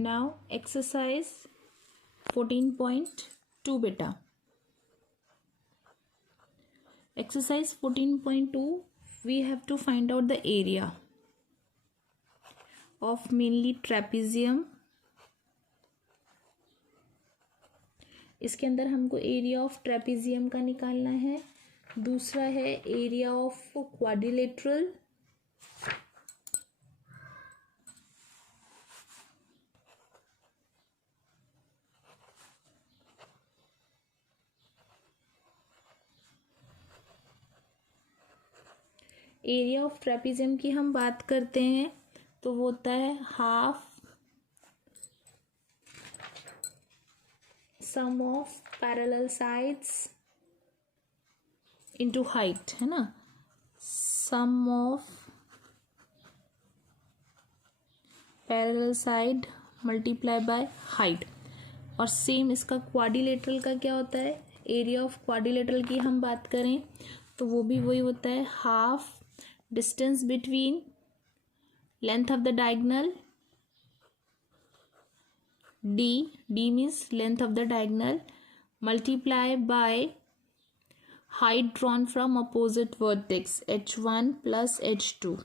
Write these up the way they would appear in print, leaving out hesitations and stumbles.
now exercise 14.2 beta. Exercise 14.2, we have to find out the area of mainly trapezium. इसके अंदर हमको area of trapezium का निकालना है. दूसरा है area of quadrilateral. Area of trapezium की हम बात करते हैं तो वो होता है half sum of parallel sides into height, है ना. Sum of parallel side multiply by height. और सेम इसका क्वाड्रिलेटरल का क्या होता है, एरिया ऑफ क्वाड्रिलेटरल की हम बात करें तो वो भी वही होता है half distance between length of the diagonal d means length of the diagonal multiply by height drawn from opposite vertex h1 plus h2.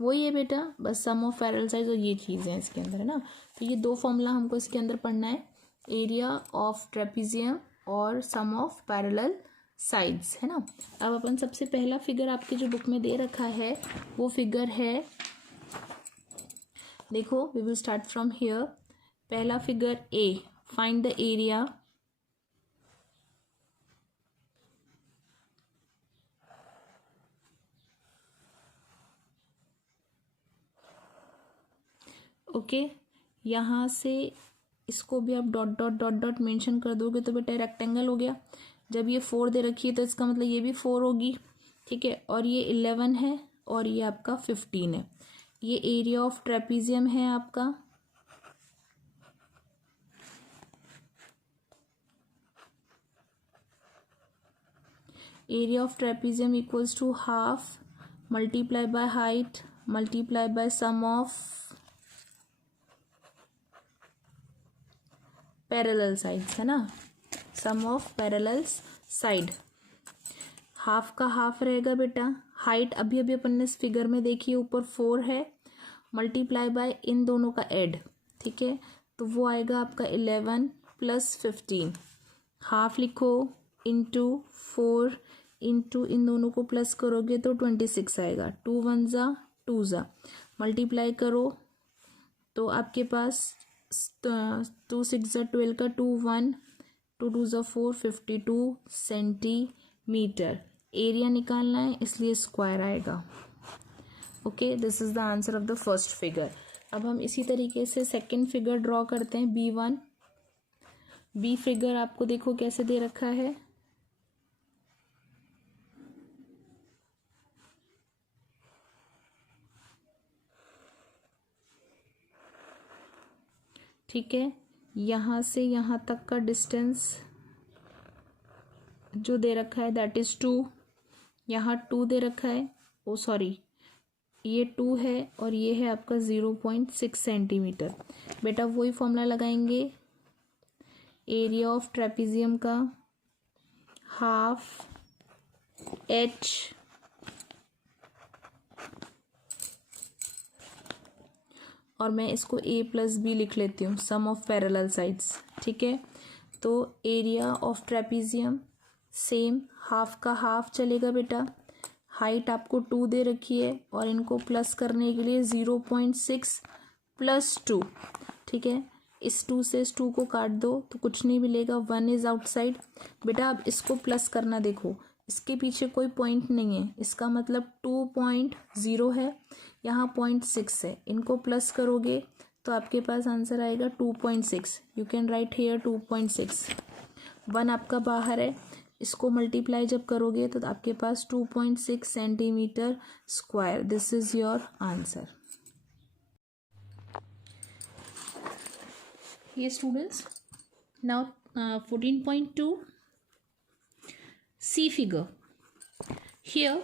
वही है बेटा, बस सम ऑफ पैरेलल साइड्स और ये चीज़ है इसके अंदर, है ना. तो ये दो फॉर्मूला हमको इसके अंदर पढ़ना है, एरिया ऑफ ट्रेपेजियम और सम ऑफ पैरेलल साइड्स, है ना. अब अपन सबसे पहला फिगर आपके जो बुक में दे रखा है वो फिगर है, देखो, we will start from here. पहला figure A, find the area okay. यहाँ से इसको भी आप dot dot dot dot mention कर दोगे तो बेटा रेक्टेंगल हो गया. जब ये 4 दे रखी है तो इसका मतलब ये भी 4 होगी, ठीक है. और ये 11 है और ये आपका 15 है. ये एरिया ऑफ ट्रेपेजियम है आपका. Area of trapezium equals to half multiply by height multiply by sum of parallel sides, है ना. Sum of parallel side. Half का हाफ रहेगा बेटा. हाइट अभी अभी अपन ने इस फिगर में देखी, ऊपर 4 है, मल्टीप्लाई बाय इन दोनों का ऐड, ठीक है. तो वो आएगा आपका 11 प्लस 15. हाफ लिखो इंटू 4 इंटू इन दोनों को प्लस करोगे तो 26 आएगा. 2 1 ज़ा 2 ज़ा मल्टीप्लाई करो तो आपके पास 2 6 ज़ा 12 का 2 1 2 2 ज़ा 4 52 सेंटीमीटर. एरिया निकालना है इसलिए स्क्वायर आएगा. Okay, this is the answer of the first figure. अब हम इसी तरीके से सेकंड फिगर ड्रॉ करते हैं, B1. बी फिगर आपको देखो कैसे दे रखा है, ठीक है. यहाँ से यहाँ तक का डिस्टेंस जो दे रखा है दैट इज 2. यहाँ 2 दे रखा है, ओ सॉरी, ये 2 है और ये है आपका 0.6 सेंटीमीटर. बेटा वही फॉर्मूला लगाएंगे, एरिया ऑफ ट्रेपेजियम का हाफ h और मैं इसको a प्लस बी लिख लेती हूँ, सम ऑफ पैरेलल साइड्स, ठीक है. तो area of trapezium same, half का हाफ चलेगा बेटा. हाइट आपको 2 दे रखी है और इनको प्लस करने के लिए 0.6 प्लस 2, ठीक है. इस 2 से इस 2 को काट दो तो कुछ नहीं मिलेगा, 1 इज आउटसाइड. बेटा अब इसको प्लस करना, देखो इसके पीछे कोई पॉइंट नहीं है, इसका मतलब 2.0 है, यहाँ 0.6 है. इनको प्लस करोगे तो आपके पास आंसर आएगा 2.6. You can write hair 2.6. 1 आपका बाहर है, इसको मल्टीप्लाई जब करोगे तो आपके पास 2.6 centimetre square. This is your answer. ये students, now 14.2 C figure. Here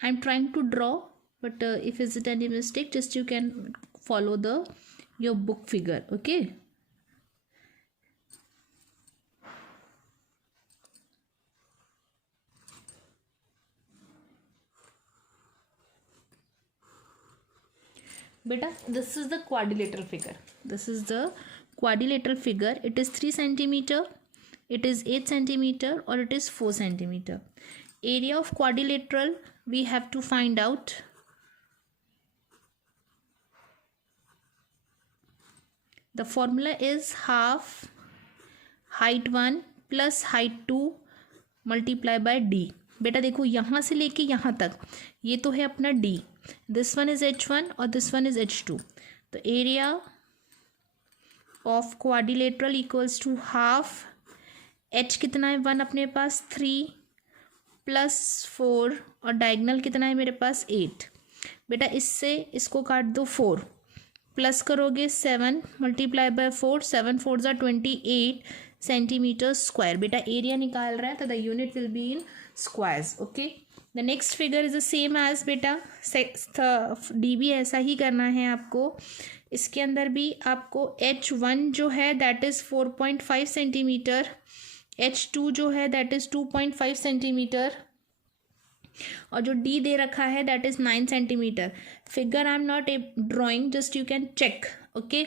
I am trying to draw, but if is it any mistake, just you can follow the your book figure. Okay. Beta, this is the quadrilateral figure. This is the quadrilateral figure. It is 3 centimeter, it is 8 centimeter, or it is 4 centimeter. Area of quadrilateral we have to find out. The formula is half height 1 plus height 2 multiply by D. बेटा देखो यहाँ से लेके यहाँ तक ये तो है अपना D, this one is H1 और दिस वन इज H2. तो area of quadrilateral equals to half, H कितना है 1 अपने पास 3 प्लस 4 और डायगनल कितना है मेरे पास 8. बेटा इससे इसको काट दो 4 प्लस करोगे 7 मल्टीप्लाई बाय 4, 7 4 ज़ा 28 सेंटीमीटर स्क्वायर. बेटा एरिया निकाल रहा है तो the unit will be in squares. Okay, the next figure is the same as बेटा डी भी ऐसा ही करना है आपको. इसके अंदर भी आपको H1 जो है दैट इज़ 4.5 सेंटीमीटर, H2 जो है दैट इज़ 2.5 सेंटीमीटर और जो डी दे रखा है that is 9 centimetre. Figure I am not drawing, just you can check. Okay,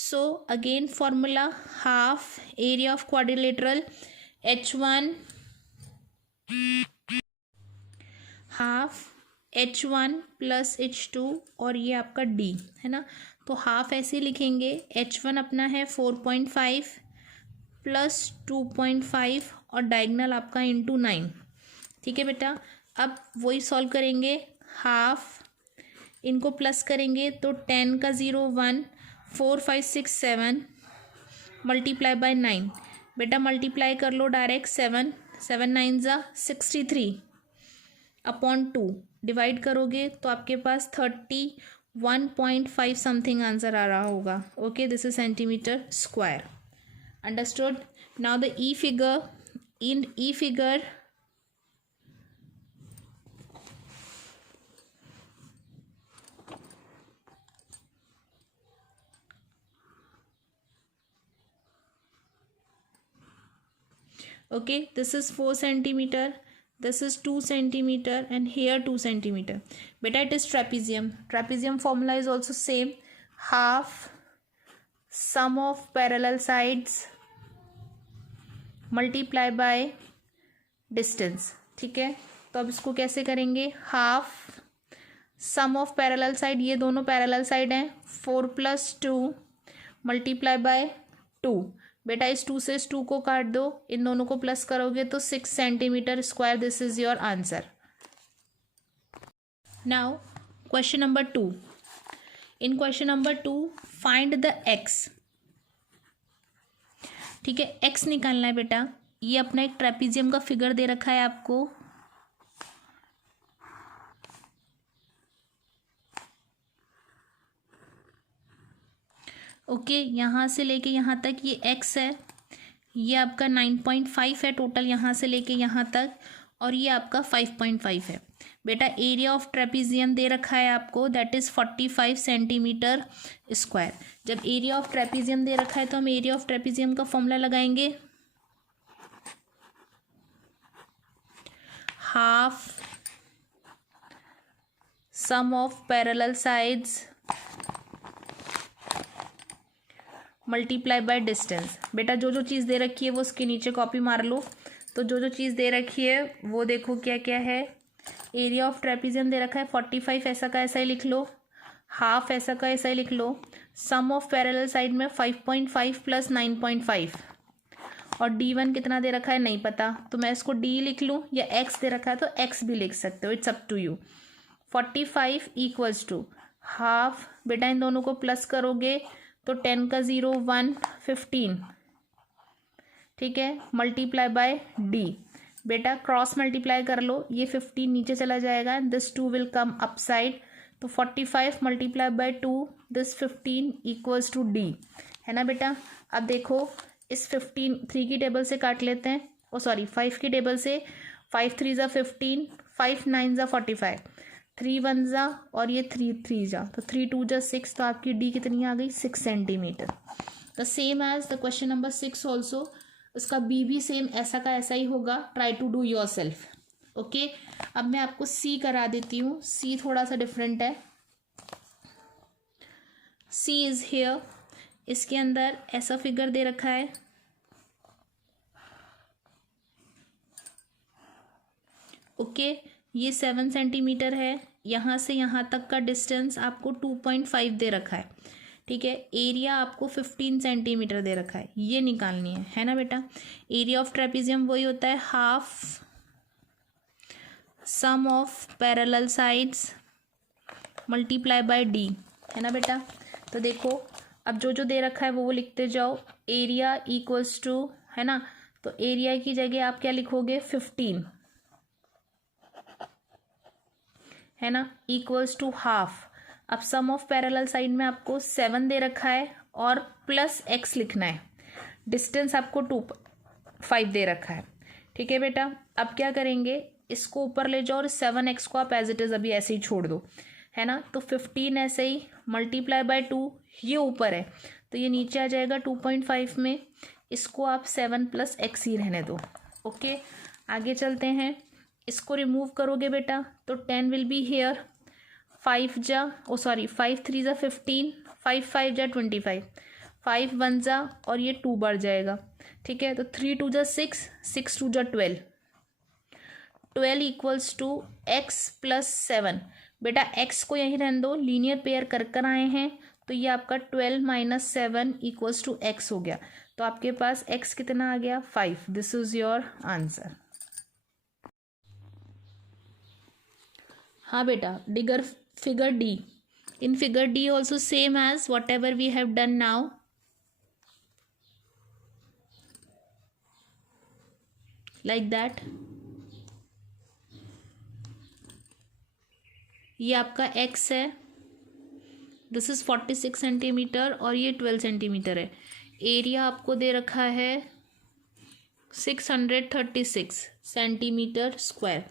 so again formula half area of quadrilateral H1 half H1 plus H2 और ये आपका D है ना. तो हाफ ऐसे लिखेंगे, H1 अपना है 4.5 प्लस 2.5 और डायगनल आपका इंटू 9. ठीक है बेटा, अब वही सॉल्व करेंगे. हाफ इनको प्लस करेंगे तो 10 का 0 1 4 5 6 7 मल्टीप्लाई बाय 9. बेटा मल्टीप्लाई कर लो डायरेक्ट 7 7 9 ज़ा 63 अपॉन 2 डिवाइड करोगे तो आपके पास 31.5 समथिंग आंसर आ रहा होगा. Okay, this is centimetre square. Understood. Now the E figure. In E figure okay, this is 4 centimeter, this is 2 centimeter and here 2 centimeter. Beta it is trapezium. Trapezium formula is also same, half sum of parallel sides multiply by distance. ठीक है, तो अब इसको कैसे करेंगे. Half sum of parallel side, ये दोनों parallel side हैं, 4 प्लस 2 मल्टीप्लाई बाय 2. बेटा इस 2 से इस 2 को काट दो, इन दोनों को प्लस करोगे तो 6 centimetre square. This is your answer. Now question number 2. In question number 2 find the x. ठीक है, एक्स निकालना है बेटा. ये अपना एक ट्रेपीजियम का फिगर दे रखा है आपको. ओके, यहाँ से लेके यहाँ तक ये x है, ये आपका 9.5 है टोटल यहाँ से लेके यहाँ तक, और ये आपका 5.5 है. बेटा एरिया ऑफ ट्रेपीजियम दे रखा है आपको दैट इज़ 45 सेंटीमीटर स्क्वायर. जब एरिया ऑफ ट्रेपीजियम दे रखा है तो हम एरिया ऑफ ट्रेपीजियम का फॉर्मूला लगाएंगे. Half sum of parallel sides multiply by distance. बेटा जो जो चीज़ दे रखी है वो उसके नीचे कॉपी मार लो. तो जो जो चीज़ दे रखी है वो देखो क्या क्या है. एरिया ऑफ ट्रेपीजियम दे रखा है 45, ऐसा का ऐसा ही लिख लो. हाफ ऐसा का ऐसा ही लिख लो. सम ऑफ पैरेलल साइड में 5.5 प्लस 9.5 और D1 कितना दे रखा है नहीं पता, तो मैं इसको D लिख लूँ, या X दे रखा है तो X भी लिख सकते हो, it's up to you. 45 equals to half. बेटा इन दोनों को प्लस करोगे तो 10 का 0 1 15. ठीक है, मल्टीप्लाई बाय डी. बेटा क्रॉस मल्टीप्लाई कर लो, ये 15 नीचे चला जाएगा, this 2 will come up side. तो 45 multiply by 2 this 15 equals to D, है ना बेटा. अब देखो इस 15 3 की टेबल से काट लेते हैं, ओ सॉरी 5 की टेबल से. 5 3 ज़ा 15, 5 9 ज़ा 45, 3 वन जा और ये 3 3 जा, तो 3 2 जा 6, तो आपकी डी कितनी आ गई 6 centimetre. The same as the question number 6 also, उसका बी भी सेम ऐसा का ऐसा ही होगा। Try to do yourself. Okay, अब मैं आपको सी करा देती हूँ। सी थोड़ा सा डिफरेंट है। सी इज हियर, इसके अंदर ऐसा फिगर दे रखा है। ओके, ये 7 सेंटीमीटर है। यहाँ से यहाँ तक का डिस्टेंस आपको 2.5 दे रखा है। ठीक है, एरिया आपको 15 सेंटीमीटर दे रखा है, ये निकालनी है ना बेटा। एरिया ऑफ ट्रेपेजियम वही होता है half sum of parallel sides multiply by D, है ना बेटा। तो देखो अब जो जो दे रखा है वो लिखते जाओ। एरिया इक्वल्स टू, है ना, तो एरिया की जगह आप क्या लिखोगे 15, है ना, इक्वल्स टू हाफ। अब सम ऑफ पैरेलल साइड में आपको 7 दे रखा है और प्लस x लिखना है। डिस्टेंस आपको 2.5 दे रखा है। ठीक है बेटा, अब क्या करेंगे, इसको ऊपर ले जाओ और 7x को आप एज इट इज़ अभी ऐसे ही छोड़ दो, है ना। तो 15 ऐसे ही मल्टीप्लाई बाय 2, ये ऊपर है तो ये नीचे आ जाएगा 2.5 में। इसको आप 7 + x ही रहने दो। ओके, आगे चलते हैं। इसको रिमूव करोगे बेटा तो 10 विल बी हेयर। 5 3 जा 15, 5 5 जा 25, 5 1 जा और ये 2 बढ़ जाएगा। ठीक है, तो 3 2 जा 6, 6 2 जा 12, 12 इक्वल्स टू x + 7। बेटा x को यहीं रहने दो, लीनियर पेयर कर आए हैं तो ये आपका 12 - 7 इक्वल्स टू x हो गया। तो आपके पास x कितना आ गया 5। This is your answer. हाँ बेटा, figure D. In figure D also same as whatever we have done now. Like that. ये आपका x है, दिस इज 46 सेंटीमीटर और ये 12 सेंटीमीटर है। एरिया आपको दे रखा है 636 सेंटीमीटर स्क्वायर।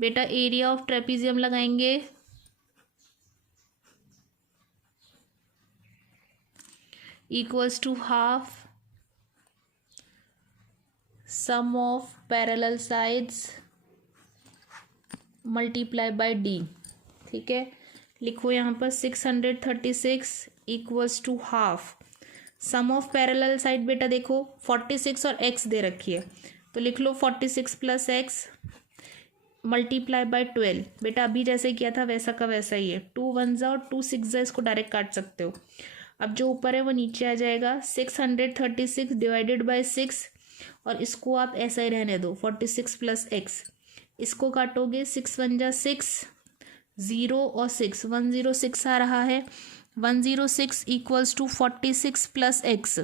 बेटा एरिया ऑफ ट्रेपेजियम लगाएंगे, equals to half sum of parallel sides multiply by D. ठीक है, लिखो यहाँ पर 636 equals to half sum of parallel side. बेटा देखो 46 और x दे रखी है तो लिख लो 46 + x मल्टीप्लाई बाय 12। बेटा अभी जैसे किया था वैसा का वैसा ही है। 2 1 जा और 2 6 जा, इसको डायरेक्ट काट सकते हो। अब जो ऊपर है वो नीचे आ जाएगा। 636 डिवाइडेड बाय 6 और इसको आप ऐसा ही रहने दो 46 + x। इसको काटोगे 6 1 जा 6, 0 और 6, 106 आ रहा है। 106 इक्वल्स टू 46 + x।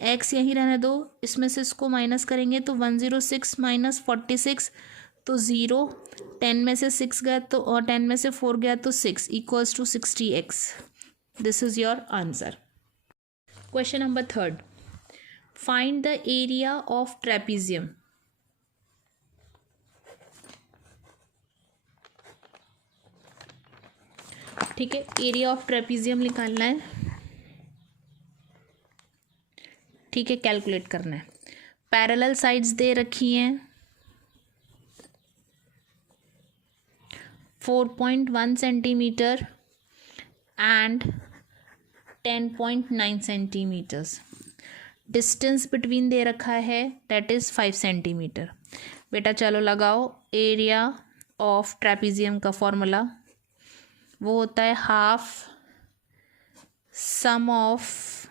x यहीं रहने दो, इसमें से इसको माइनस करेंगे तो 106 - 46 तो 0, 10 में से 6 गया तो और 10 में से 4 गया तो 6 equals to 60x। This is your answer. Question number 3, find the area of trapezium. ठीक है, एरिया ऑफ ट्रेपेजियम निकालना है। ठीक है, कैलकुलेट करना है। पैरेलल साइड्स दे रखी हैं 4.1 centimetre and 10.9 centimetres. Distance between दे रखा है दैट इज़ 5 सेंटीमीटर। बेटा चलो लगाओ। एरिया ऑफ ट्रेपेजियम का फॉर्मूला वो होता है half sum of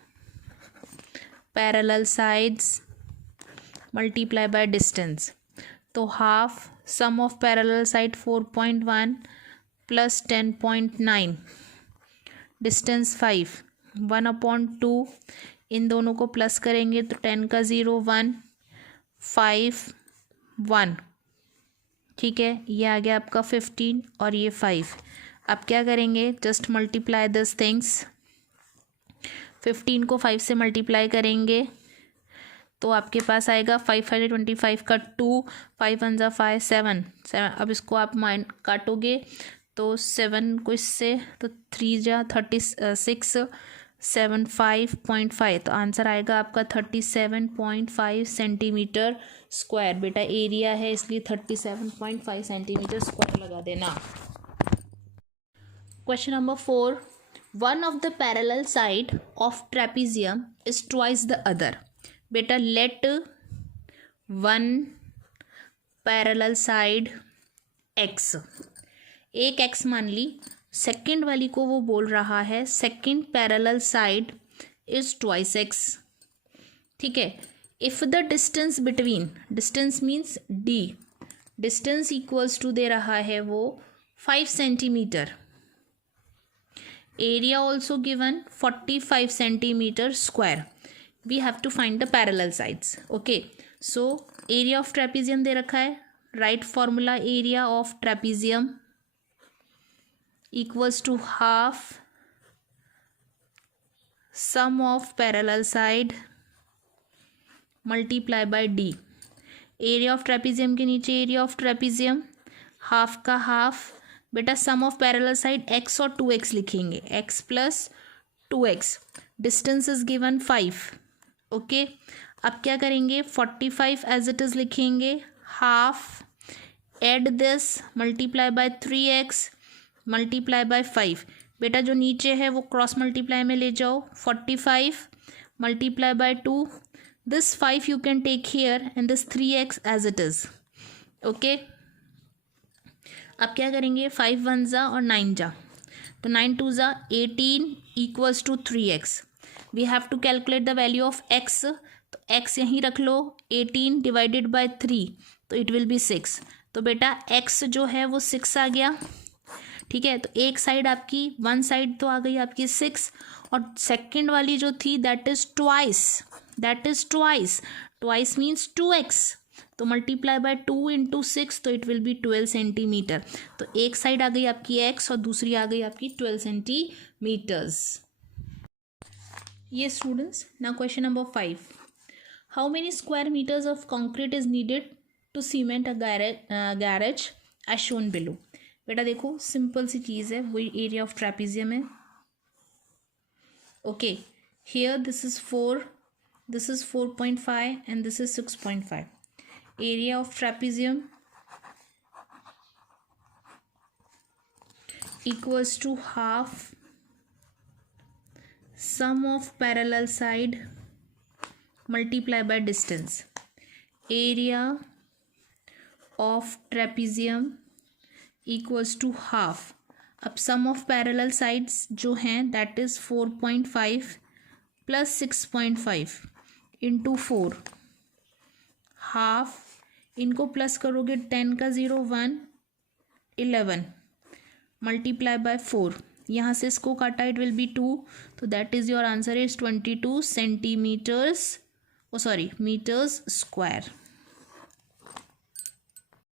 parallel sides multiply by distance. तो half sum of parallel side 4.1 + 10.9, distance 5, 1/2। इन दोनों को प्लस करेंगे तो 10 का 0 1, 5 1। ठीक है, ये आ गया आपका 15 और ये 5। अब क्या करेंगे, जस्ट मल्टीप्लाई दिस थिंग्स। 15 को 5 से मल्टीप्लाई करेंगे तो आपके पास आएगा 5 5 25 का 2, 5 1 जा 5 7 7। अब इसको आप काटोगे तो 7 को इससे, तो 3 जा 36, 75.5, तो आंसर आएगा आपका 37.5 सेंटीमीटर स्क्वायर। बेटा एरिया है इसलिए 37.5 सेंटीमीटर स्क्वायर लगा देना। Question number 4, one of the parallel side of trapezium is twice the other. बेटा let one parallel side x, एक x मान ली, सेकंड वाली को वो बोल रहा है second parallel side is twice x। ठीक है, if the distance between, distance means d, distance equals to दे रहा है वो 5 centimetre, area also given 45 centimetre square, we have to find the parallel sides. Okay, so area of trapezium दे रखा है, write formula, area of trapezium equals to half sum of parallel side multiply by d। Area of trapezium के नीचे area of trapezium, half का half, बेटा sum of parallel side x और 2x लिखेंगे, x plus 2x, distance is given 5। Okay, अब क्या करेंगे, 45 as it is लिखेंगे, half add this multiply by 3x multiply by 5। बेटा जो नीचे है वो क्रॉस मल्टीप्लाई में ले जाओ, 45 multiply by 2, this 5 you can take here and this 3x as it is. Okay, अब क्या करेंगे, 5 1 जा और 9 जा, तो 9 2 जा 18 equals to 3x। We have to calculate the value of x, तो x यहीं रख लो, 18 डिवाइडेड बाय 3, तो इट विल बी 6। तो बेटा x जो है वो 6 आ गया। ठीक है, तो एक साइड आपकी, वन साइड तो आ गई आपकी 6, और सेकंड वाली जो थी that is twice, that is twice, twice means 2x, तो मल्टीप्लाई बाय 2 इंटू 6, तो इट विल बी 12 सेंटीमीटर। तो एक साइड आ गई आपकी x और दूसरी आ गई आपकी 12 सेंटीमीटर्स। ये students, now question number 5, how many square metres of concrete is needed to cement a garage as shown below. बेटा देखो सिंपल सी चीज़ है, वही एरिया ऑफ ट्रेपीजियम है। Okay, here this is 4, this is 4.5 and this is 6.5। Area of trapezium equals to half sum of parallel side multiply by distance. Area of trapezium equals to half, अब sum of parallel sides जो हैं that is 4.5 plus 6.5 into 4, half, इनको plus करोगे 10 का 0 1 11 multiply by 4, यहाँ से इसको काटा इट विल बी 2, तो that is your answer is 22 centimetres, metres square.